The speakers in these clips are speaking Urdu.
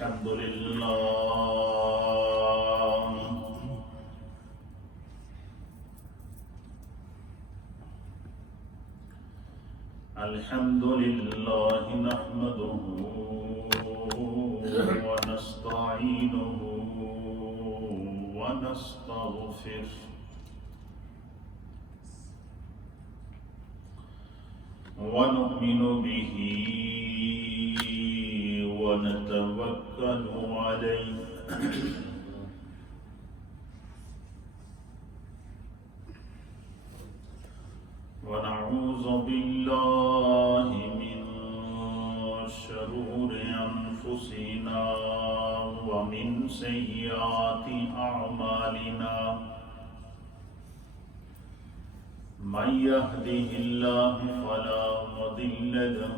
الحمد لله الحمد لله نحمده ونستعينه ونستغفره ونؤمن به ونتوكل عليه ونعوذ بالله من شرور أنفسنا ومن سيئات أعمالنا من يهده الله فلا مضل له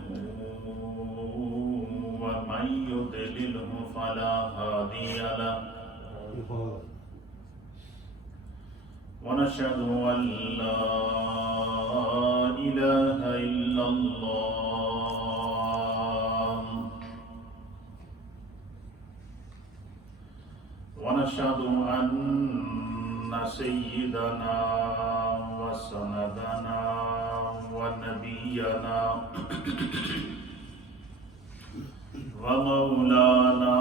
ومن يضلله فلا هادي له ونشهد أن لا إله إلا الله ونشهد أن سيدنا وسندنا ونبينا ومولانا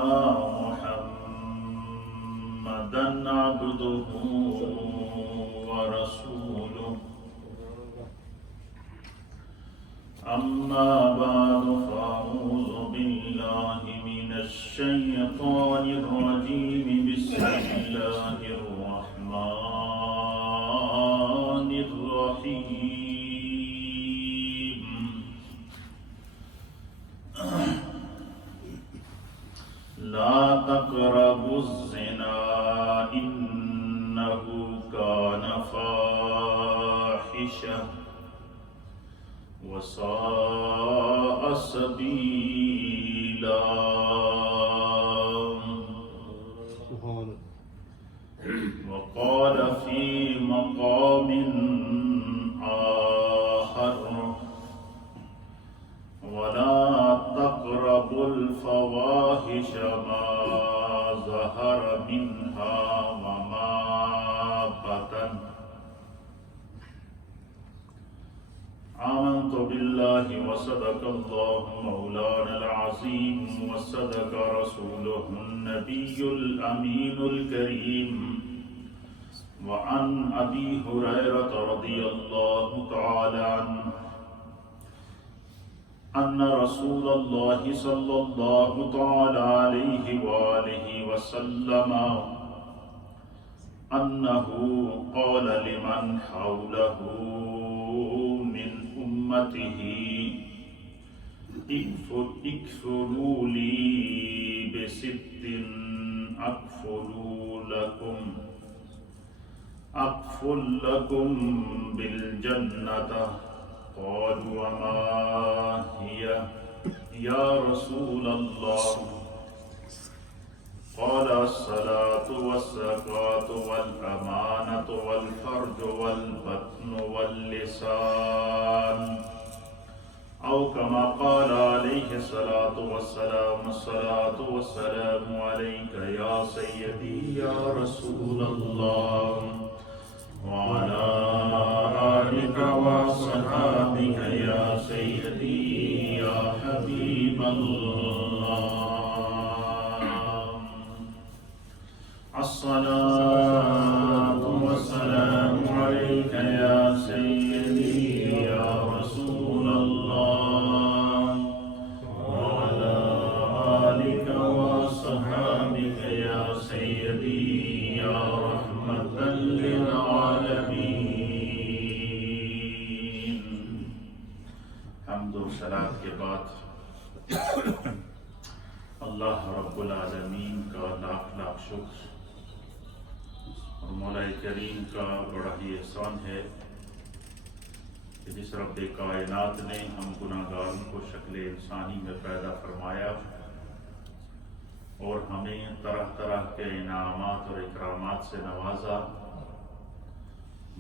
محمدا عبده ورسوله أما بعد فأعوذ بالله من الشيطان الرجيم بسم الله الرحمن الرحيم لا تقربوا الزنا إنه كان فاحشة وساء سبيلا وقال في مقام آخر ولا تقربوا الفواحش ما ظهر منها وما بطن آمنت بالله وصدق الله مولانا العظيم وصدق رسوله النبي الأمين الكريم وعن أبي هريرة رضي الله تعالى عنه أن رسول الله صلى الله تعالى عليه وآله وسلم أنه قال لمن حوله من أمته اكفلوا لي بست أكفل لكم بالجنة قالوا وما هي يا رسول الله قال الصلاة والزكاة والأمانة والفرج والبطن واللسان أو كما قال عليه الصلاة والسلام عليك يا سيدي يا رسول الله وعلى آلك وصحابك يا سيدي يا حبيب الله الصلاة والسلام عليك يا سيدي يا رسول الله وعلى آلك وصحابك يا سيدي يا رحمة للعالمين حمد و صلاة کے بعد اللہ رب العالمین کا لاکھ لاکھ شکر اور مولا کریم کا بڑا ہی احسان ہے کہ جس رب کائنات نے ہم گناہگاروں کو شکل انسانی میں پیدا فرمایا اور ہمیں طرح طرح کے انعامات اور اکرامات سے نوازا،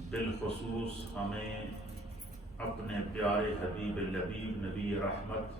بالخصوص ہمیں اپنے پیارے حبیب لبیب نبی رحمت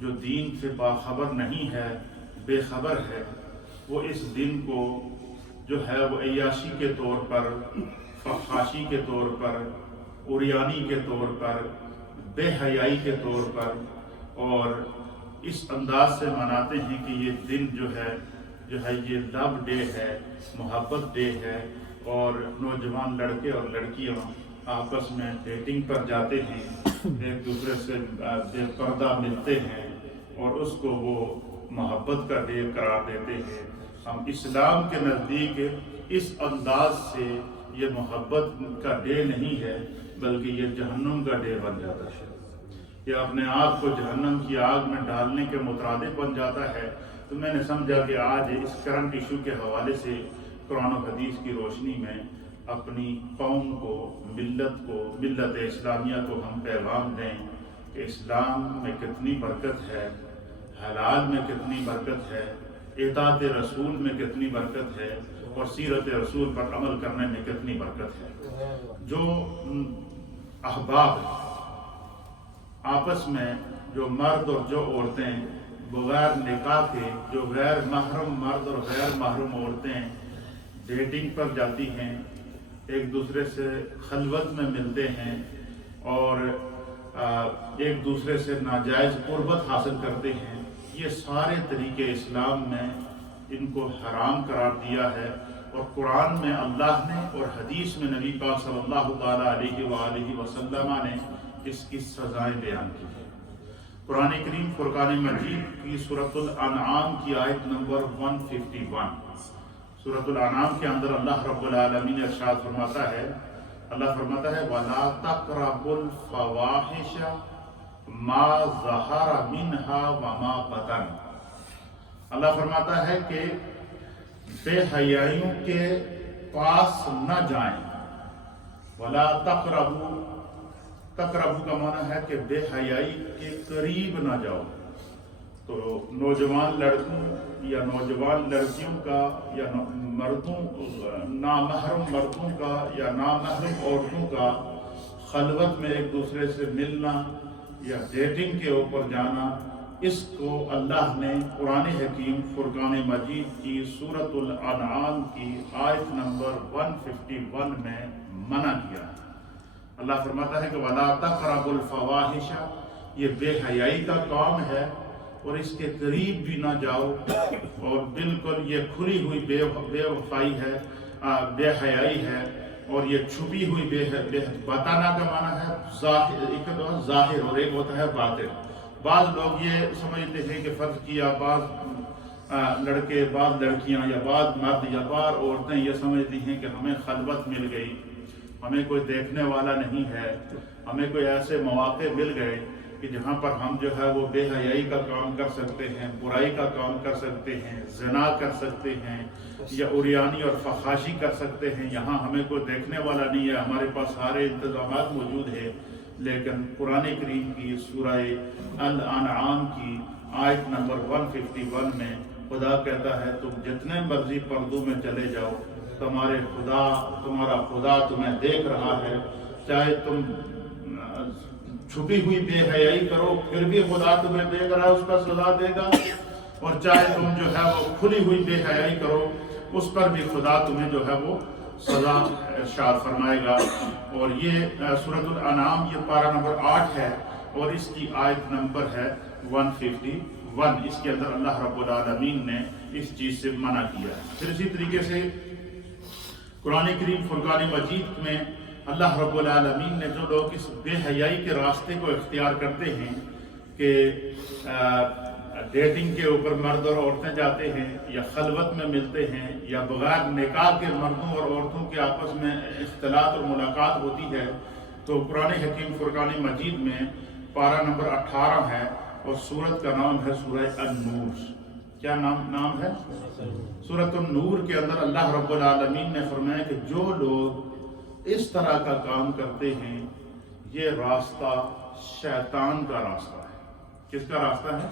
جو دین سے باخبر نہیں ہے، بے خبر ہے، وہ اس دن کو جو ہے وہ عیاشی کے طور پر، فحاشی کے طور پر، عریانی کے طور پر، بے حیائی کے طور پر اور اس انداز سے مناتے ہیں کہ یہ دن جو ہے یہ لو ڈے ہے، محبت ڈے ہے، اور نوجوان لڑکے اور لڑکیاں آپس میں ڈیٹنگ پر جاتے ہیں، ایک دوسرے سے بے پردہ ملتے ہیں اور اس کو وہ محبت کا ڈے قرار دیتے ہیں۔ ہم اسلام کے نزدیک اس انداز سے یہ محبت کا ڈے نہیں ہے، بلکہ یہ جہنم کا ڈے بن جاتا ہے، یہ اپنے آپ کو جہنم کی آگ میں ڈالنے کے مترادف بن جاتا ہے۔ تو میں نے سمجھا کہ آج اس کرنٹ ایشو کے حوالے سے قرآن و حدیث کی روشنی میں اپنی قوم کو، ملت اسلامیہ کو ہم پیغام دیں کہ اسلام میں کتنی برکت ہے، حلال میں کتنی برکت ہے، اطاعت رسول میں کتنی برکت ہے، اور سیرت رسول پر عمل کرنے میں کتنی برکت ہے۔ جو احباب آپس میں، جو مرد اور جو عورتیں بغیر نکاح کے، جو غیر محرم مرد اور غیر محرم عورتیں ڈیٹنگ پر جاتی ہیں، ایک دوسرے سے خلوت میں ملتے ہیں اور ایک دوسرے سے ناجائز قربت حاصل کرتے ہیں، یہ سارے طریقے اسلام میں ان کو حرام قرار دیا ہے، اور قرآن میں اللہ نے اور حدیث میں نبی پاک صلی اللہ تعالیٰ علیہ وآلہ وسلم نے اس کی سزائیں بیان کی ہیں۔ قرآن کریم فرقان مجید کی سورۃ الانعام کی آیت نمبر 151، سورۃ الانعام کے اندر اللہ رب العالمین ارشاد فرماتا ہے، وَلَا تَقْرَبُوا الْفَوَاحِشَ مَا ظَهَرَ مِنْهَا وَمَا بَطَنَ۔ اللہ فرماتا ہے کہ بے حیائیوں کے پاس نہ جائیں۔ وَلَا تَقْرَبُوا، تقربو کا معنی ہے کہ بے حیائی کے قریب نہ جاؤ۔ تو نوجوان لڑکوں یا نوجوان لڑکیوں کا یا مردوں، نامحرم مردوں کا یا نامحرم عورتوں کا خلوت میں ایک دوسرے سے ملنا یا ڈیٹنگ کے اوپر جانا، اس کو اللہ نے قرآن حکیم فرقان مجید کی سورۃ الانعام کی آیت نمبر 151 میں منع کیا ہے۔ اللہ فرماتا ہے کہ وَلَا تَقْرَبُوا الْفَوَاحِشَ، یہ بے حیائی کا کام ہے اور اس کے قریب بھی نہ جاؤ، اور بالکل یہ کھلی ہوئی بے وفائی ہے، بے حیائی ہے، اور یہ چھپی ہوئی بتانا کا معنی ہے ایک ظاہر اور ایک ہوتا ہے باطن۔ بعض لوگ یہ سمجھتے ہیں کہ فرض کیا بعض لڑکے، بعض لڑکیاں یا بعض مرد یا بعض عورتیں یہ سمجھتی ہیں کہ ہمیں خلوت مل گئی، ہمیں کوئی دیکھنے والا نہیں ہے، ہمیں کوئی ایسے مواقع مل گئے کہ جہاں پر ہم جو ہے وہ بے حیائی کا کام کر سکتے ہیں، برائی کا کام کر سکتے ہیں، زنا کر سکتے ہیں یا عریانی اور فحاشی کر سکتے ہیں، یہاں ہمیں کوئی دیکھنے والا نہیں ہے، ہمارے پاس سارے انتظامات موجود ہیں۔ لیکن قرآن کریم کی سورہ الانعام کی آیت نمبر 151 میں خدا کہتا ہے تم جتنے مرضی پردوں میں چلے جاؤ، تمہارا خدا تمہیں دیکھ رہا ہے، چاہے تم چھپی ہوئی بے حیائی کرو پھر بھی خدا تمہیں دیکھ رہا ہے، اس کا سزا دے گا، اور چاہے تم جو ہے وہ کھلی ہوئی بے حیائی کرو اس پر بھی خدا تمہیں جو ہے وہ سزا ارشاد فرمائے گا۔ اور یہ سورۃ الانعام یہ پارہ نمبر 8 ہے اور اس کی آیت نمبر ہے 151۔ اس کے اندر اللہ رب العالمین نے اس چیز سے منع کیا ہے۔ پھر اسی طریقے سے قرآن کریم فرقان مجید میں اللہ رب العالمین نے جو لوگ اس بے حیائی کے راستے کو اختیار کرتے ہیں کہ ڈیٹنگ کے اوپر مرد اور عورتیں جاتے ہیں یا خلوت میں ملتے ہیں یا بغیر نکاح کے مردوں اور عورتوں کے آپس میں اختلاط اور ملاقات ہوتی ہے، تو قرآن حکیم فرقان مجید میں پارہ نمبر 18 ہے اور سورت کا نام ہے سورہ النور۔ کیا نام ہے؟ سورۃ النور کے اندر اللہ رب العالمین نے فرمایا کہ جو لوگ اس طرح کا کام کرتے ہیں یہ راستہ شیطان کا راستہ ہے۔ کس کا راستہ ہے؟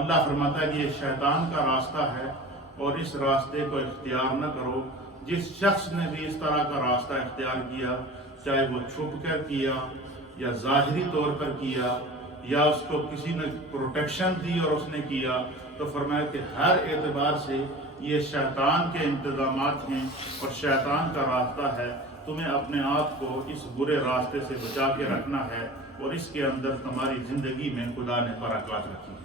اللہ فرماتا ہے کہ یہ شیطان کا راستہ ہے اور اس راستے کو اختیار نہ کرو۔ جس شخص نے بھی اس طرح کا راستہ اختیار کیا، چاہے وہ چھپ کر کیا یا ظاہری طور پر کیا یا اس کو کسی نے پروٹیکشن دی اور اس نے کیا، تو فرمایا کہ ہر اعتبار سے یہ شیطان کے انتظامات ہیں اور شیطان کا راستہ ہے، تمہیں اپنے آپ کو اس برے راستے سے بچا کے رکھنا ہے، اور اس کے اندر تمہاری زندگی میں خدا نے برکات رکھی ہے۔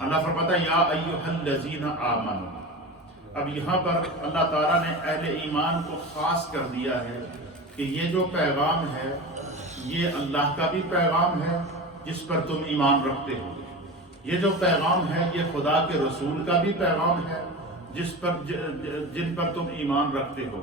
اللہ فرماتا ہے یا ایھا الذین آمنوا۔ اب یہاں پر اللہ تعالیٰ نے اہل ایمان کو خاص کر دیا ہے کہ یہ جو پیغام ہے یہ اللہ کا بھی پیغام ہے جس پر تم ایمان رکھتے ہو، یہ جو پیغام ہے یہ خدا کے رسول کا بھی پیغام ہے جن پر تم ایمان رکھتے ہو،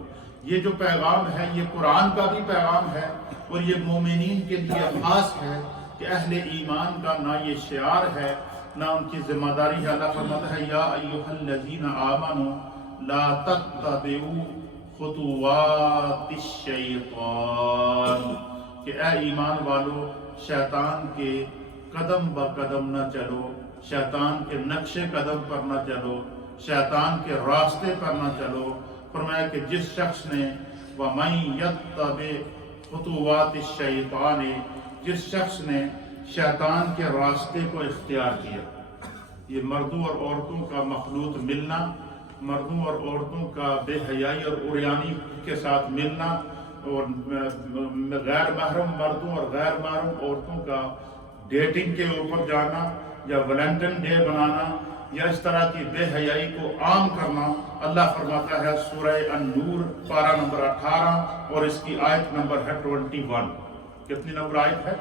یہ جو پیغام ہے یہ قرآن کا بھی پیغام ہے، اور یہ مومنین کے لیے خاص ہے کہ اہل ایمان کا نہ یہ شعار ہے نہ ان کی ذمہ داری ہے۔ اللہ فرماتا ہے یا ایھا الذین آمنوا لا تتبعوا خطوات الشیطان، کہ اے ایمان والو شیطان کے قدم با قدم نہ چلو، شیطان کے نقش قدم پر نہ چلو، شیطان کے راستے پر نہ چلو۔ فرمایا کہ جس شخص نے وَمَن يَتَّبِعْ خُطُوَاتِ الشَّيْطَانِ، جس شخص نے شیطان کے راستے کو اختیار کیا، یہ مردوں اور عورتوں کا مخلوط ملنا، مردوں اور عورتوں کا بے حیائی اور عریانی کے ساتھ ملنا، اور غیر محرم مردوں اور غیر محرم عورتوں کا ڈیٹنگ کے اوپر جانا یا ویلنٹائن ڈے بنانا یا اس طرح کی بے حیائی کو عام کرنا، اللہ فرماتا ہے سورہ النور پارہ نمبر 18 اور اس کی آیت نمبر ہے 21۔ کتنی نمبر آیت ہے؟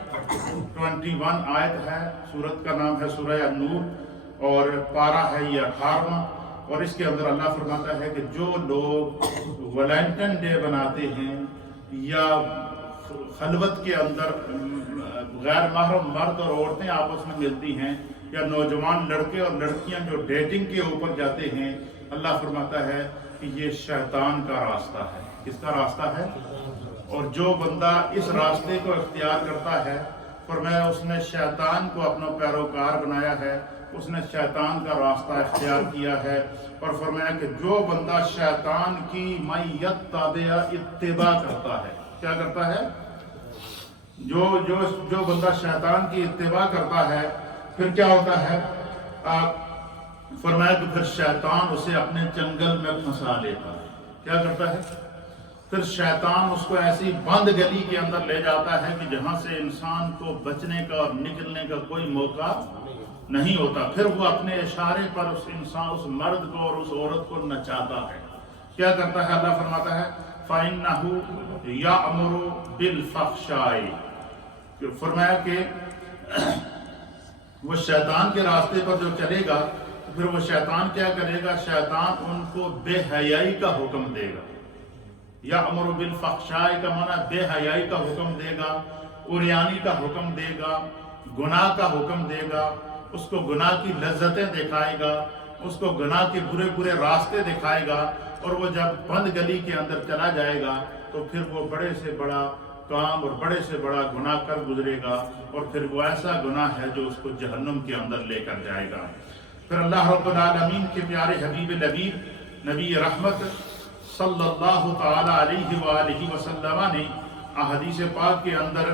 21 آیت ہے، سورت کا نام ہے سورہ النور اور پارہ ہے یہ 18، اور اس کے اندر اللہ فرماتا ہے کہ جو لوگ ویلنٹائن ڈے بناتے ہیں یا خلوت کے اندر غیر محرم مرد اور عورتیں آپس میں ملتی ہیں، یا نوجوان لڑکے اور لڑکیاں جو ڈیٹنگ کے اوپر جاتے ہیں، اللہ فرماتا ہے کہ یہ شیطان کا راستہ ہے۔ کس کا راستہ ہے؟ اور جو بندہ اس راستے کو اختیار کرتا ہے، فرمایا اس نے شیطان کو اپنا پیروکار بنایا ہے، اس نے شیطان کا راستہ اختیار کیا ہے، اور فرمایا کہ جو بندہ شیطان کی میت تابع اتباع کرتا ہے، کیا کرتا ہے؟ جو بندہ شیطان کی اتباع کرتا ہے پھر کیا ہوتا ہے؟ فرمایا کہ پھر شیطان اسے اپنے چنگل میں پھنسا لیتا ہے۔ کیا کرتا ہے؟ پھر شیطان اس کو ایسی بند گلی کے اندر لے جاتا ہے کہ جہاں سے انسان کو بچنے کا اور نکلنے کا کوئی موقع نہیں ہوتا۔ پھر وہ اپنے اشارے پر اس مرد کو اور اس عورت کو نچاتا ہے۔ کیا کرتا ہے؟ اللہ فرماتا ہے فَإِنَّهُ يَأْمُرُ بِالْفَحْشَاءِ، فرمایا کہ وہ شیطان کے راستے پر جو چلے گا تو پھر وہ شیطان کیا کرے گا؟ شیطان ان کو بے حیائی کا حکم دے گا۔ یأمر بالفحشاء کا معنی بے حیائی کا حکم دے گا، عریانی کا حکم دے گا، گناہ کا حکم دے گا، اس کو گناہ کی لذتیں دکھائے گا، اس کو گناہ کے برے برے راستے دکھائے گا، اور وہ جب بند گلی کے اندر چلا جائے گا تو پھر وہ بڑے سے بڑا کام اور بڑے سے بڑا گناہ کر گزرے گا، اور پھر وہ ایسا گناہ ہے جو اس کو جہنم کے اندر لے کر جائے گا۔ پھر اللہ رب العالمین کے پیارے حبیب لبیب نبی رحمت صلی اللہ تعالی علیہ وآلہ وسلم نے احادیث پاک کے اندر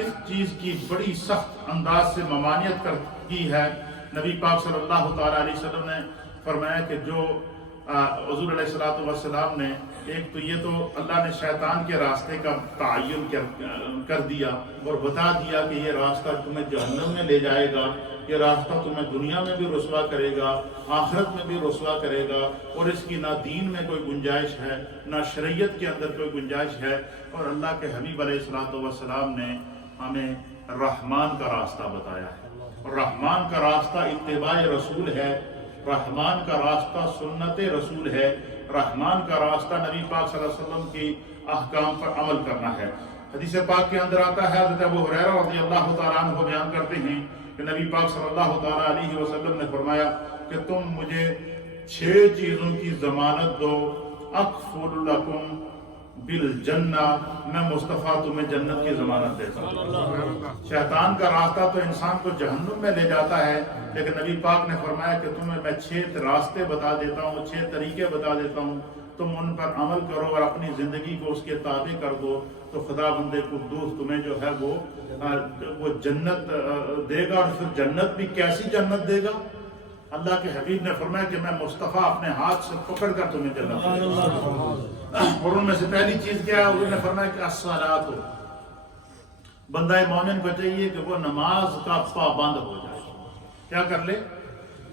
اس چیز کی بڑی سخت انداز سے ممانعت کی ہے۔ نبی پاک صلی اللہ تعالی علیہ وسلم نے فرمایا کہ جو حضور علیہ السلام نے ایک تو یہ تو اللہ نے شیطان کے راستے کا تعین کر دیا اور بتا دیا کہ یہ راستہ تمہیں جہنم میں لے جائے گا، یہ راستہ تمہیں دنیا میں بھی رسوا کرے گا، آخرت میں بھی رسوا کرے گا، اور اس کی نہ دین میں کوئی گنجائش ہے نہ شریعت کے اندر کوئی گنجائش ہے۔ اور اللہ کے حبیب علیہ السلام نے ہمیں رحمان کا راستہ بتایا ہے، اور رحمان کا راستہ اتباع رسول ہے، رحمان کا راستہ سنت رسول ہے، رحمان کا راستہ نبی پاک صلی اللہ علیہ وسلم کی احکام پر عمل کرنا ہے۔ حدیث پاک کے اندر آتا ہے، حضرت ابو ہریرہ رضی اللہ تعالیٰ عنہ بیان کرتے ہیں کہ نبی پاک صلی اللہ تعالیٰ علیہ وسلم نے فرمایا کہ تم مجھے 6 چیزوں کی ضمانت دو، اکفل لکم بالجنہ، میں مصطفیٰ تمہیں جنت کی ضمانت دیتا ہوں۔ شیطان کا راستہ تو انسان کو جہنم میں لے جاتا ہے، لیکن نبی پاک نے فرمایا کہ تمہیں میں 6 راستے بتا دیتا ہوں، 6 طریقے بتا دیتا ہوں، تم ان پر عمل کرو اور اپنی زندگی کو اس کے تابع کر دو تو خدا بند قدوس تمہیں جو ہے وہ جنت دے گا. اور پھر جنت بھی کیسی جنت دے گا؟ اللہ کے حبیب نے فرمایا کہ میں مصطفیٰ اپنے ہاتھ سے پکڑ کر تمہیں جنت دے گا. اور ان میں سے پہلی چیز کیا ہے؟ انہوں نے فرمایا کہ الصلاۃ. بندہ مومن کو چاہیے کہ وہ نماز کا پابند ہو جائے. کیا کر لے؟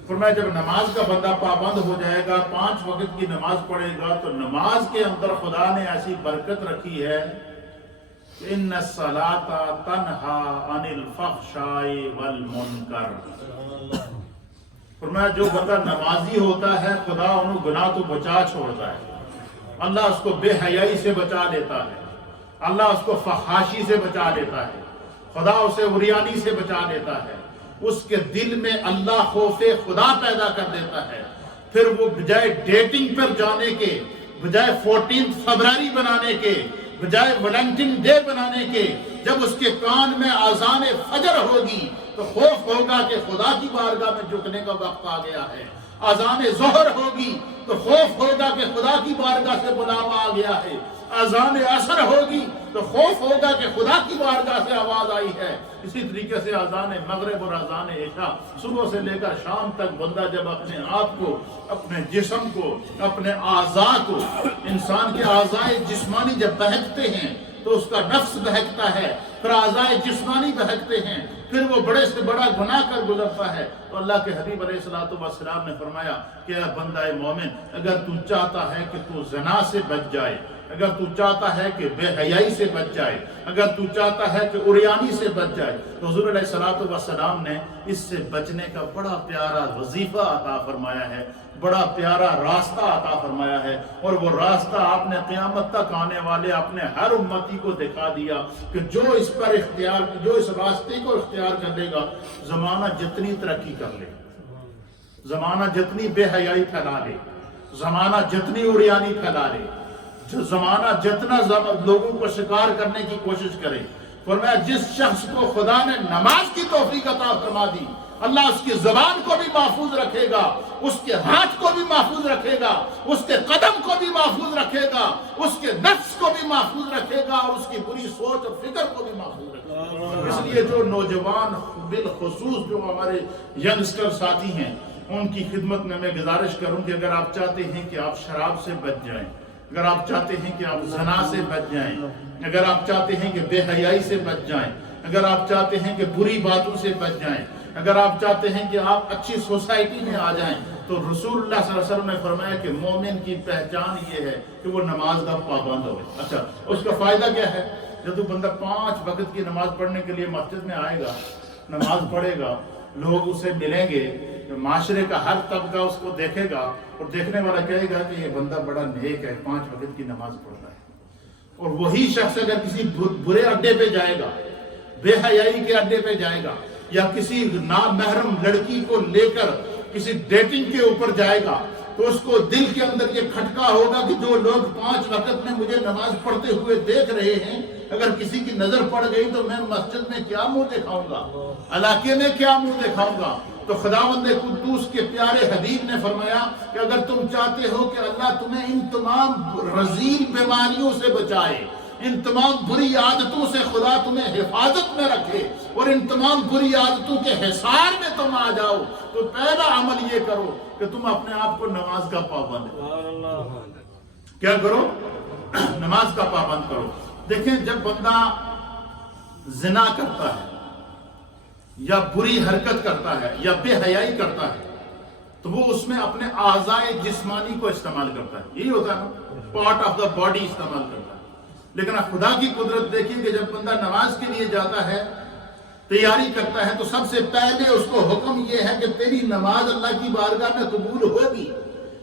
فرمایا جب نماز کا بندہ پابند ہو جائے گا، 5 وقت کی نماز پڑھے گا، تو نماز کے اندر خدا نے ایسی برکت رکھی ہے کہ ان الصلاۃ تنہا عن الفحشاء والمنکر. فرمایا جو بندہ نمازی ہوتا ہے خدا انہوں گناہ تو بچا چھوڑتا ہے. اللہ اس کو بے حیائی سے بچا لیتا ہے، اللہ اس کو فحاشی سے بچا لیتا ہے، خدا اسے عریانی سے بچا لیتا ہے. اس کے دل میں اللہ خوف خدا پیدا کر دیتا ہے. پھر وہ بجائے ڈیٹنگ پر جانے کے، بجائے 14 فروری بنانے کے، بجائے ویلنٹائن ڈے بنانے کے، جب اس کے کان میں اذان فجر ہوگی تو خوف ہوگا کہ خدا کی بارگاہ میں جھکنے کا وقت آ گیا ہے. اذان ظہر ہوگی تو خوف ہوگا کہ خدا کی بارگاہ سے بلاوا آ گیا ہے. اذان عصر ہوگی تو خوف ہوگا کہ خدا کی بارگاہ سے آواز آئی ہے. اسی طریقے سے اذان مغرب اور اذان عشاء، صبح سے لے کر شام تک بندہ جب اپنے آپ کو، اپنے جسم کو، اپنے اعضاء کو، انسان کے اعضاء جسمانی جب بہکتے ہیں تو اس کا نفس بہکتا ہے، پھر اعضاء جسمانی بہکتے ہیں، پھر وہ بڑے سے بڑا گناہ کر گزرتا ہے. تو اللہ کے حبیب علیہ السلام نے فرمایا کہ اے بندہ مومن، اگر تو چاہتا ہے کہ تو زنا سے بچ جائے، اگر تو چاہتا ہے کہ بے حیائی سے بچ جائے، اگر تو چاہتا ہے کہ عریانی سے بچ جائے، تو حضور علیہ السلام نے اس سے بچنے کا بڑا پیارا وظیفہ عطا فرمایا ہے، بڑا پیارا راستہ عطا فرمایا ہے. اور وہ راستہ آپ نے قیامت تک آنے والے اپنے ہر امتی کو دکھا دیا کہ جو اس راستے کو اختیار کر لے گا، زمانہ جتنی ترقی کر لے، زمانہ جتنی بے حیائی پھیلا لے، زمانہ جتنی عریانی پھیلا لے، جو زمانہ جتنا لوگوں کو شکار کرنے کی کوشش کرے، فرمایا جس شخص کو خدا نے نماز کی توفیق عطا فرما دی، اللہ اس کی زبان کو بھی محفوظ رکھے گا، اس کے ہاتھ کو بھی محفوظ رکھے گا، اس کے قدم کو بھی محفوظ رکھے گا، اس کے نفس کو بھی محفوظ رکھے گا، اور اس کی بری سوچ اور فکر کو بھی محفوظ رکھے گا. اس لیے جو نوجوان بالخصوص جو ہمارے ینگسٹر ساتھی ہیں، ان کی خدمت میں گزارش کروں کہ اگر آپ چاہتے ہیں کہ آپ شراب سے بچ جائیں، اگر آپ چاہتے ہیں کہ آپ زنا سے بچ جائیں، اگر آپ چاہتے ہیں کہ بے حیائی سے بچ جائیں، اگر آپ چاہتے ہیں کہ بری باتوں سے بچ جائیں، اگر آپ چاہتے ہیں کہ آپ اچھی سوسائٹی میں آ جائیں، تو رسول اللہ صلی اللہ علیہ وسلم نے فرمایا کہ مومن کی پہچان یہ ہے کہ وہ نماز کا پابند ہو. اچھا، اس کا فائدہ کیا ہے؟ جب تو بندہ 5 وقت کی نماز پڑھنے کے لیے مسجد میں آئے گا، نماز پڑھے گا، لوگ اسے ملیں گے، معاشرے کا ہر طبقہ اس کو دیکھے گا، اور دیکھنے والا کہے گا کہ یہ بندہ بڑا نیک ہے، 5 وقت کی نماز پڑھ رہا ہے. اور وہی شخص اگر کسی برے اڈے پہ جائے گا، بے حیائی کے اڈے پہ جائے گا، یا کسی نامحرم لڑکی کو لے کر کسی ڈیٹنگ کے اوپر جائے گا، تو اس کو دل کے اندر یہ کھٹکا ہوگا کہ جو لوگ 5 وقت میں مجھے نماز پڑھتے ہوئے دیکھ رہے ہیں، اگر کسی کی نظر پڑ گئی تو میں مسجد میں کیا منہ دکھاؤں گا، علاقے میں کیا منہ دکھاؤں گا. تو خداوند قدوس کے پیارے حبیب نے فرمایا کہ اگر تم چاہتے ہو کہ اللہ تمہیں ان تمام رذیل بیماریوں سے بچائے، ان تمام بری عادتوں سے خدا تمہیں حفاظت میں رکھے، اور ان تمام بری عادتوں کے حصار میں تم آ جاؤ، تو پہلا عمل یہ کرو کہ تم اپنے آپ کو نماز کا پابند کرو. کیا کرو؟ نماز کا پابند کرو. دیکھیں، جب بندہ زنا کرتا ہے یا بری حرکت کرتا ہے یا بے حیائی کرتا ہے، تو وہ اس میں اپنے اعضاء جسمانی کو استعمال کرتا ہے. یہی ہوتا ہے نا، پارٹ آف دا باڈی استعمال کرتا ہے. لیکن خدا کی قدرت دیکھیں کہ جب بندہ نماز کے لیے جاتا ہے، تیاری کرتا ہے، تو سب سے پہلے اس کو حکم یہ ہے کہ تیری نماز اللہ کی بارگاہ میں قبول ہوگی،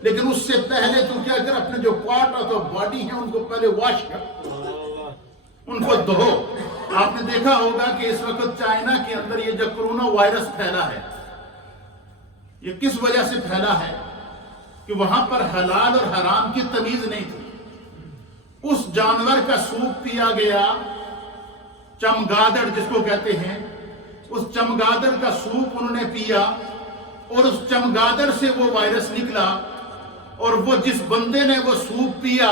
لیکن اس سے پہلے تو کیا کر، اپنے جو پارٹ آف دا باڈی ہیں ان کو پہلے واش کر، ان کو دھو. آپ نے دیکھا ہوگا کہ اس وقت چائنا کے اندر یہ جو کرونا وائرس پھیلا ہے، یہ کس وجہ سے پھیلا ہے؟ کہ وہاں پر حلال اور حرام کی تمیز نہیں تھی. اس جانور کا سوپ پیا گیا، چمگادڑ جس کو کہتے ہیں، اس چمگادڑ کا سوپ انہوں نے پیا، اور اس چمگادڑ سے وہ وائرس نکلا. اور وہ جس بندے نے وہ سوپ پیا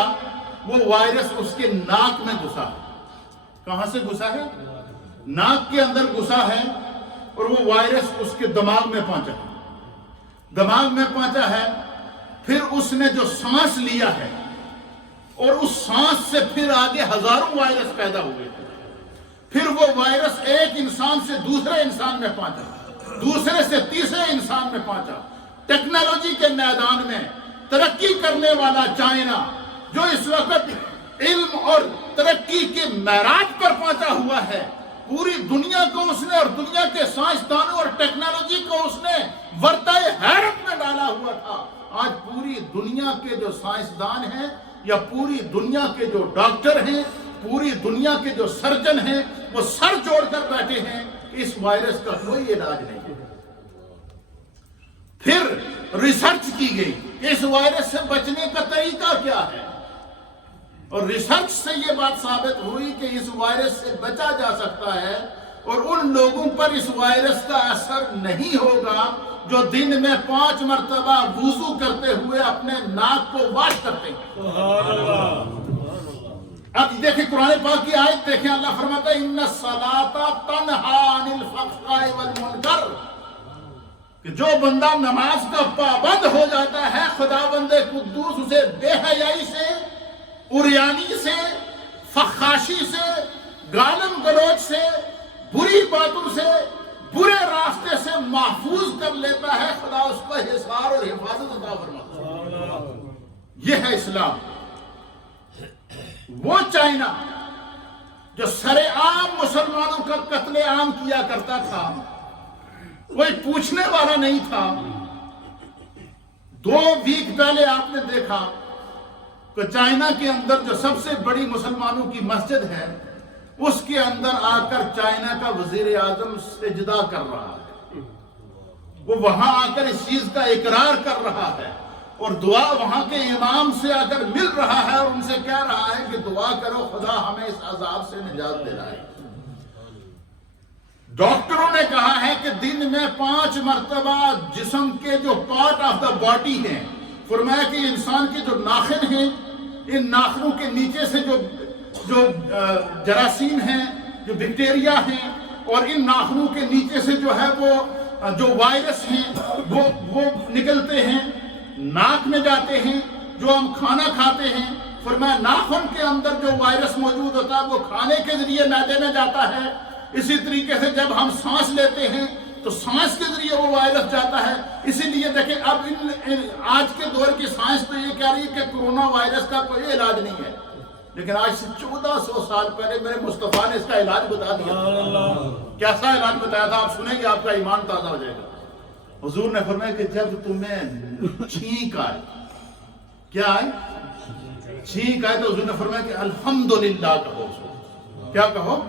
وہ وائرس اس کے ناک میں گھسا ہے۔ کہاں سے گھسا ہے؟ ناک کے اندر گھسا ہے، اور وہ وائرس اس کے دماغ میں پہنچا ہے، دماغ میں پہنچا ہے۔ پھر اس نے جو سانس لیا ہے، اور اس سانس سے پھر آگے ہزاروں وائرس پیدا ہوئے، پھر وہ وائرس ایک انسان سے دوسرے انسان میں پہنچا، دوسرے سے تیسرے انسان میں پہنچا۔ ٹیکنالوجی کے میدان میں ترقی کرنے والا چائنا، جو اس وقت علم اور ترقی کے معراج پر پہنچا ہوا ہے، پوری دنیا کو اس نے اور دنیا کے سائنسدانوں اور ٹیکنالوجی کو اس نے ورطۂ حیرت میں ڈالا ہوا تھا۔ آج پوری دنیا کے جو سائنسدان ہیں یا پوری دنیا کے جو ڈاکٹر ہیں، پوری دنیا کے جو سرجن ہیں، وہ سر جوڑ کر بیٹھے ہیں کہ اس وائرس کا کوئی علاج نہیں ہے۔ پھر ریسرچ کی گئی کہ اس وائرس سے بچنے کا طریقہ کیا ہے، اور ریسرچ سے یہ بات ثابت ہوئی کہ اس وائرس سے بچا جا سکتا ہے، اور ان لوگوں پر اس وائرس کا اثر نہیں ہوگا جو دن میں 5 مرتبہ وضو کرتے ہوئے اپنے ناک کو واش کرتے ہیں۔ اب دیکھیں قرآن پاک کی آیت دیکھیں، اللہ فرماتا ہے ان الصلاۃ تنہی عن الفحشاء والمنکر، کہ جو بندہ نماز کا پابند ہو جاتا ہے، خداوند قدوس اسے بے حیائی سے، عریانی سے، فحاشی سے، گالم گلوچ سے، بری باتوں سے، برے راستے سے محفوظ کر لیتا ہے۔ خدا اس کو حصار اور حفاظت عطا فرماتا ہے۔ یہ ہے اسلام۔ وہ چائنا جو سر عام مسلمانوں کا قتل عام کیا کرتا تھا، کوئی پوچھنے والا نہیں تھا۔ 2 ویک پہلے آپ نے دیکھا کہ چائنا کے اندر جو سب سے بڑی مسلمانوں کی مسجد ہے، اس کے اندر آ کر چائنا کا وزیر اعظم سجدہ کر رہا ہے۔ وہ وہاں آ کر اس چیز کا اقرار کر رہا ہے، اور دعا وہاں کے امام سے آ کر مل رہا ہے، اور ان سے کہہ رہا ہے کہ دعا کرو خدا ہمیں اس عذاب سے نجات دلائے۔ ڈاکٹروں نے کہا ہے کہ دن میں 5 مرتبہ جسم کے جو پارٹ آف دا باڈی ہیں، فرمایا کہ انسان کے جو ناخن ہیں، ان ناخنوں کے نیچے سے جو جراثیم ہیں، جو بیکٹیریا ہیں، اور ان ناخنوں کے نیچے سے جو ہے وہ جو وائرس ہیں وہ نکلتے ہیں، ناک میں جاتے ہیں۔ جو ہم کھانا کھاتے ہیں، فرمایا ناخن کے اندر جو وائرس موجود ہوتا ہے وہ کھانے کے ذریعے معدے میں جاتا ہے۔ اسی طریقے سے جب ہم سانس لیتے ہیں تو سانس کے ذریعے وہ وائرس جاتا ہے۔ اسی لیے دیکھیں اب آج کے دور کی سائنس تو یہ کہہ رہی ہے کہ کرونا وائرس کا کوئی علاج نہیں ہے، لیکن آج سے 1400 سال پہلے میرے مصطفیٰ نے اس کا علاج بتا دیا۔ کیسا علاج بتایا تھا آپ سنیں گے، آپ کا ایمان تازہ ہو جائے گا۔ حضور نے فرمایا کہ جب تمہیں چھینک آئے، کیا آئے؟ چھینک آئے، تو حضور نے فرمایا کہ الحمدللہ کہو۔ کیا کہو؟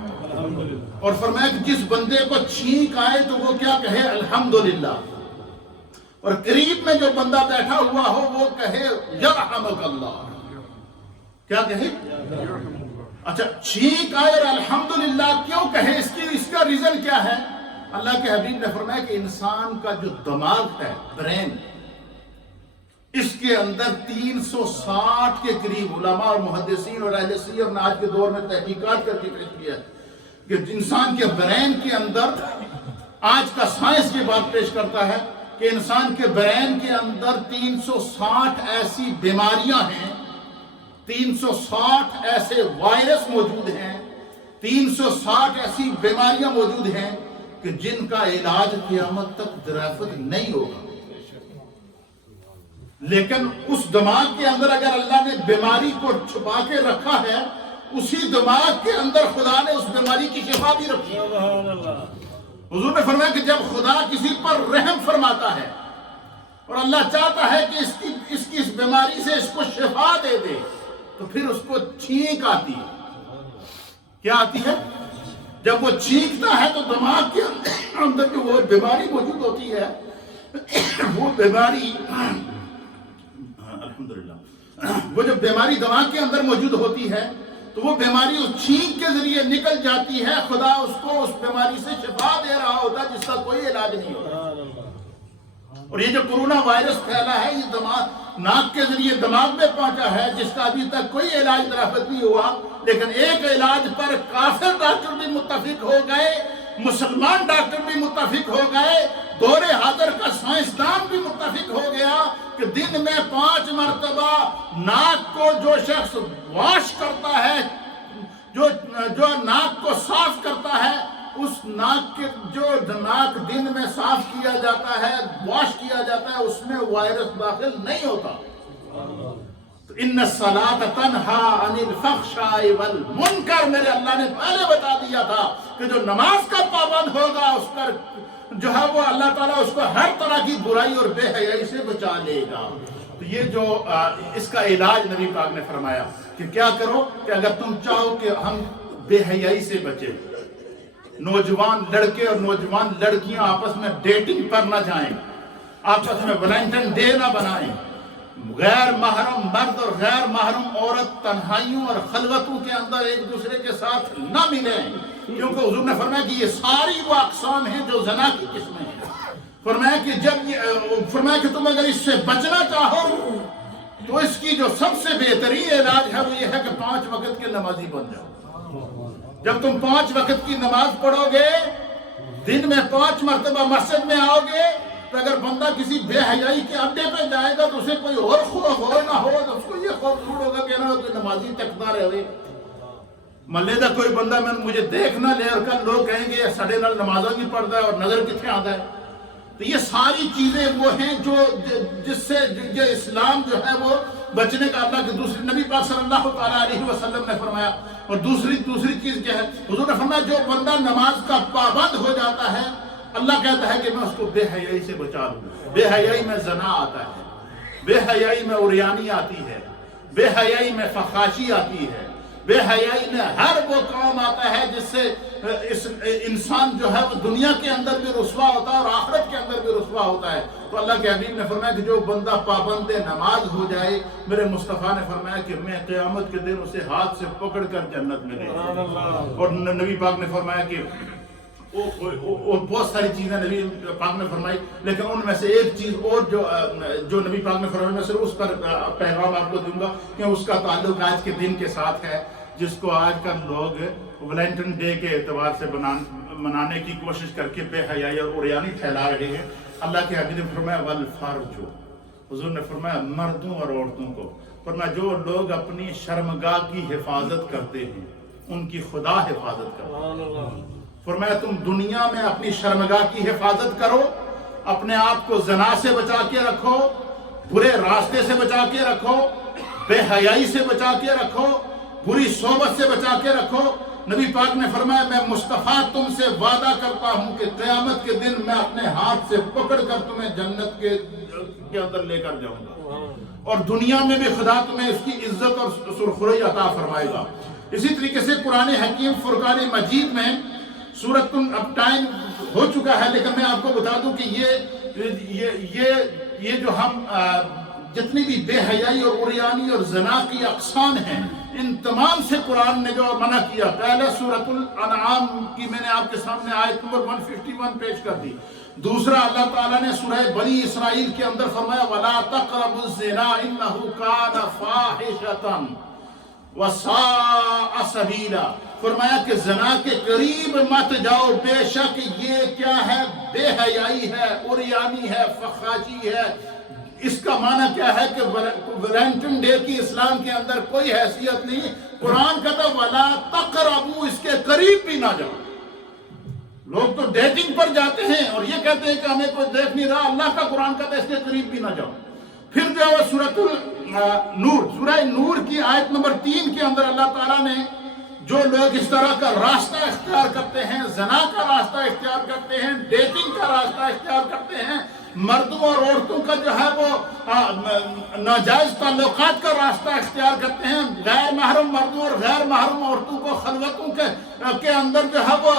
اور فرمایا کہ جس بندے کو چھینک آئے تو وہ کیا کہے؟ الحمدللہ۔ اور قریب میں جو بندہ بیٹھا ہوا ہو وہ کہے یرحمک اللہ۔ کیا کہے؟ اچھا، چھینک آئے اور الحمدللہ کیوں کہے؟ اس کا ریزن کیا ہے؟ اللہ کے حبیب نے فرمایا کہ انسان کا جو دماغ ہے، برین، اس کے اندر 360 کے قریب علماء اور محدثین اور اہل سیر نے آج کے دور میں تحقیقات کر کے پیش کیا کہ انسان کے برین کے اندر، آج کا سائنس یہ بات پیش کرتا ہے کہ انسان کے برین کے اندر 360 ایسی بیماریاں ہیں، 360 ایسے وائرس موجود ہیں، 360 ایسی بیماریاں موجود ہیں کہ جن کا علاج قیامت تک دریافت نہیں ہوگا۔ لیکن اس دماغ کے اندر اگر اللہ نے بیماری کو چھپا کے رکھا ہے، اسی دماغ کے اندر خدا نے اس بیماری کی شفا بھی رکھی۔ حضور نے فرمایا کہ جب خدا کسی پر رحم فرماتا ہے اور اللہ چاہتا ہے کہ اس کی بیماری سے اس کو شفا دے دے، تو پھر اس کو چھینک آتی ہے۔ کیا آتی ہے؟ جب وہ چھینکتا ہے تو دماغ کے اندر جو وہ بیماری موجود ہوتی ہے، وہ بیماری وہ جو بیماری دماغ کے اندر موجود ہوتی ہے تو وہ بیماری اس چھینک کے ذریعے نکل جاتی ہے۔ خدا اس کو اس بیماری سے شفا دے رہا ہوتا ہے جس کا کوئی علاج نہیں ہوتا۔ اور یہ جو کرونا وائرس پھیلا ہے، یہ ناک کے ذریعے دماغ میں پہنچا ہے، جس کا ابھی تک کوئی علاج درافت نہیں ہوا، لیکن ایک علاج پر کافر ڈاکٹر بھی متفق ہو گئے، مسلمان ڈاکٹر بھی متفق ہو گئے، دور حاضر کا سائنسدان بھی متفق ہو گیا کہ دن میں 5 مرتبہ ناک کو جو شخص واش کرتا ہے، جو ناک کو صاف کرتا ہے، اس ناک کے جو ناک دن میں صاف کیا جاتا ہے، واش کیا جاتا ہے، اس میں وائرس داخل نہیں ہوتا۔ تو ان الصلاۃ تنہا عن الفحشاء والمنکر، میرے اللہ نے پہلے بتا دیا تھا کہ جو نماز کا پابند ہوگا اس پر جو ہے وہ اللہ تعالیٰ اس کو ہر طرح کی برائی اور بے حیائی سے بچا لے گا۔ تو یہ جو اس کا علاج نبی پاک نے فرمایا کہ کیا کرو کہ اگر تم چاہو کہ ہم بے حیائی سے بچیں، نوجوان لڑکے اور نوجوان لڑکیاں آپس میں ڈیٹنگ پر نہ جائیں، آپس میں ویلنٹائن ڈے نہ بنائیں، غیر محرم مرد اور غیر محرم عورت تنہائیوں اور خلوتوں کے اندر ایک دوسرے کے ساتھ نہ ملیں، کیونکہ حضور نے فرمایا کہ یہ ساری وہ اقسام ہیں جو زنا کی قسمیں ہیں۔ فرمایا کہ تم اگر اس سے بچنا چاہو تو اس کی جو سب سے بہترین علاج ہے وہ یہ ہے کہ 5 وقت کے نمازی بن جاؤ۔ جب تم 5 وقت کی نماز پڑھو گے، دن میں 5 مرتبہ مسجد میں آؤ گے، تو اگر بندہ کسی بے حیائی کے اڈے پہ جائے گا تو اسے کوئی اور خوف ہو نہ ہو تو اس کو یہ خوف ضرور ہوگا کہ نا کوئی نمازی تکتا رہے، ملے دا کوئی بندہ مجھے دیکھ نہ لے اور کل لوگ کہیں گے سڑے نال نمازوں کی پڑھتا ہے اور نظر کتنے آتا ہے۔ تو یہ ساری چیزیں وہ ہیں جو جس سے یہ اسلام جو ہے وہ بچنے کا اللہ کے دوسری نبی پاک صلی اللہ تعالیٰ علیہ وسلم نے فرمایا۔ اور دوسری چیز کیا ہے، حضور نے فرمایا جو بندہ نماز کا پابند ہو جاتا ہے، اللہ کہتا ہے کہ میں اس کو بے حیائی سے بچا لوں۔ بے حیائی میں زنا آتا ہے، بے حیائی میں عریانی آتی ہے، بے حیائی میں فحاشی آتی ہے، بے حیائی میں ہر وہ کام آتا ہے جس سے انسان جو ہے وہ دنیا کے اندر بھی رسوا ہوتا ہے اور آخرت کے اندر بھی رسوا ہوتا ہے۔ تو اللہ کے حبیب نے فرمایا کہ جو بندہ پابند نماز ہو جائے، میرے مصطفیٰ نے فرمایا کہ میں قیامت کے دن اسے ہاتھ سے پکڑ کر جنت میں لے جاؤں۔ اور نبی پاک نے فرمایا کہ بہت ساری چیزیں نبی پاک نے فرمائی، لیکن ان میں سے ایک چیز اور جو نبی پاک نے فرمائی، میں صرف اس پر پیغام آپ کو دوں گا کہ اس کا تعلق آج کے دن کے ساتھ ہے، جس کو آج کل لوگ ویلنٹائن ڈے کے اعتبار سے منانے کی کوشش کر کے بے حیائی اور عریانی پھیلا رہے ہیں۔ اللہ کے حبیب نے فرمایا والفرج، حضور نے فرمایا مردوں اور عورتوں کو، فرمایا جو لوگ اپنی شرمگاہ کی حفاظت کرتے ہیں ان کی خدا حفاظت کرتا ہے۔ فرمایا تم دنیا میں اپنی شرمگاہ کی حفاظت کرو، اپنے آپ کو زنا سے بچا کے رکھو، برے راستے سے بچا کے رکھو، بے حیائی سے بچا کے رکھو، بری صحبت سے بچا کے رکھو۔ نبی پاک نے فرمایا میں مصطفیٰ تم سے وعدہ کرتا ہوں کہ قیامت کے دن میں اپنے ہاتھ سے پکڑ کر تمہیں جنت کے اندر لے کر جاؤں گا، اور دنیا میں بھی خدا تمہیں اس کی عزت اور سرخروئی عطا فرمائے گا۔ اسی طریقے سے قرآن حکیم فرقان مجید میں سورۃ، اب ٹائم ہو چکا ہے لیکن میں آپ کو بتا دوں کہ یہ جو ہم جتنی بھی بے حیائی اور عریانی اور زنا کی اقسام ہیں، ان تمام سے قرآن نے جو منع کیا، پہلے سورۃ الانعام کی میں نے آپ کے سامنے آیت نمبر 151 پیش کر دی، دوسرا اللہ تعالیٰ نے سورہ بنی اسرائیل کے اندر فرمایا وَلَا تَقْرَبُوا الزِّنَا إِنَّهُ كَانَ فَاحِشَةً وَسَاءَ سَبِيلًا، فرمایا کہ زنا کے قریب مت جاؤ، بے شک یہ کیا ہے، بے حیائی ہے، عریانی ہے، فحاشی ہے۔ اس کا معنی کیا ہے کہ ویلنٹائن ڈے کی اسلام کے اندر کوئی حیثیت نہیں۔ قرآن کہتا وَلَا تَقْرَبُوا، اس کے قریب بھی نہ جاؤ۔ لوگ تو ڈیٹنگ پر جاتے ہیں اور یہ کہتے ہیں کہ ہمیں کوئی دیکھ نہیں رہا، اللہ کا قرآن کہتا ہے اس کے قریب بھی نہ جاؤ۔ پھر جو ہے سورہ نور کی آیت نمبر 3 کے اندر اللہ تعالیٰ نے جو لوگ اس طرح کا راستہ اختیار کرتے ہیں، زنا کا راستہ اختیار کرتے ہیں، ڈیٹنگ کا راستہ اختیار کرتے ہیں، مردوں اور عورتوں کا جو ہے وہ ناجائز تعلقات کا راستہ اختیار کرتے ہیں، غیر محرم مردوں اور غیر محرم عورتوں کو خلوتوں کے اندر جو ہے وہ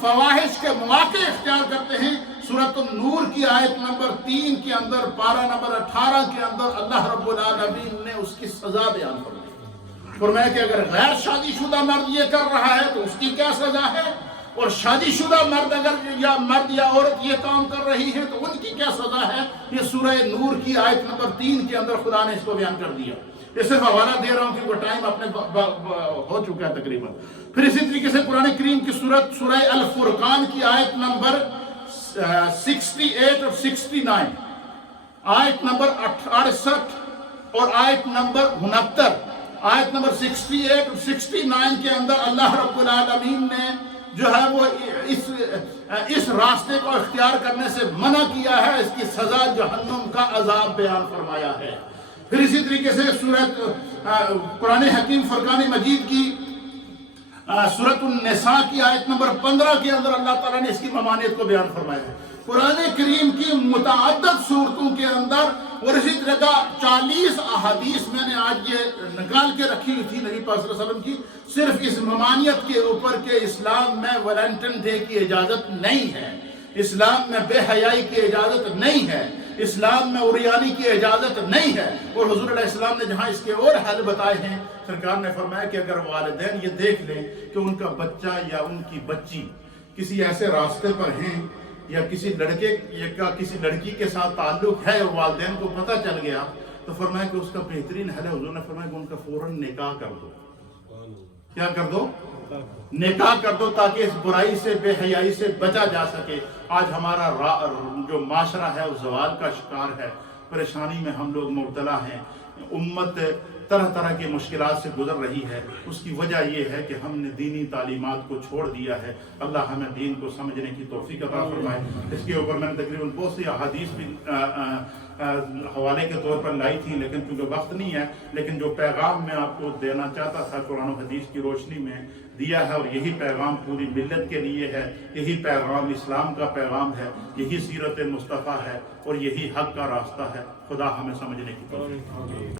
فواحش کے مواقع اختیار کرتے ہیں، سورۃ النور کی آیت نمبر 3 کے اندر پارہ نمبر 18 کے اندر اللہ رب العالمین نے اس کی سزا بیان فرمائی۔ فرمایا کہ اگر غیر شادی شدہ مرد یہ کر رہا ہے تو اس کی کیا سزا ہے، اور شادی شدہ مرد اگر یا مرد یا عورت یہ کام کر رہی ہے تو ان کی کیا سزا ہے، یہ سورہ نور کی آیت نمبر 3 کے اندر خدا نے اس کو بیان کر دیا۔ یہ صرف حوالہ دے رہا ہوں کیونکہ ٹائم اپنے ہو چکا ہے تقریباً۔ پھر اسی طریقے سے قرآن کریم کی سورہ الفرقان کی آیت نمبر 68 اور 69، آیت نمبر 68 اور آیت نمبر 69، آیت نمبر 68 اور 69 کے اندر اللہ رب العالمین نے جو ہے وہ اس راستے کو اختیار کرنے سے منع کیا ہے، اس کی سزا جہنم کا عذاب بیان فرمایا ہے۔ پھر اسی طریقے سے قرآن حکیم فرقان مجید کی سورۃ النساء کی آیت نمبر 15 کے اندر اللہ تعالیٰ نے اس کی ممانعت کو بیان فرمایا ہے۔ قرآن کریم کی متعدد صورتوں کے اندر اور اسی طرح 40 احادیث میں نے آج یہ نکال کے رکھی تھی نبی پاک صلی اللہ علیہ وسلم کی، صرف اس ممانعت کے اوپر کہ اسلام میں ویلنٹائن ڈے کی اجازت نہیں ہے، اسلام میں بے حیائی کی اجازت نہیں ہے، اسلام میں عریانی کی اجازت نہیں ہے۔ اور حضور علیہ السلام نے جہاں اس کے اور حل بتائے ہیں، سرکار نے فرمایا کہ اگر والدین یہ دیکھ لیں کہ ان کا بچہ یا ان کی بچی کسی ایسے راستے پر ہیں یا کسی لڑکے یا کسی لڑکی کے ساتھ تعلق ہے اور والدین کو پتہ چل گیا، تو فرمایا کہ اس کا بہترین حل ہے، حضور نے فرمایا کہ ان کا فوراً نکاح کر دو۔ کیا کر دو؟ نکاح کر دو، تاکہ اس برائی سے، بے حیائی سے بچا جا سکے۔ آج ہمارا جو معاشرہ ہے وہ زوال کا شکار ہے، پریشانی میں ہم لوگ مبتلا ہیں، امت طرح طرح کی مشکلات سے گزر رہی ہے۔ اس کی وجہ یہ ہے کہ ہم نے دینی تعلیمات کو چھوڑ دیا ہے۔ اللہ ہمیں دین کو سمجھنے کی توفیق عطا فرمائے۔ اس کے اوپر میں نے تقریباً بہت سی احادیث بھی حوالے کے طور پر لائی تھی، لیکن چونکہ وقت نہیں ہے، لیکن جو پیغام میں آپ کو دینا چاہتا تھا قرآن و حدیث کی روشنی میں دیا ہے، اور یہی پیغام پوری ملت کے لیے ہے، یہی پیغام اسلام کا پیغام ہے، یہی سیرت مصطفیٰ ہے اور یہی حق کا راستہ ہے۔ خدا ہمیں سمجھنے کی توفیق۔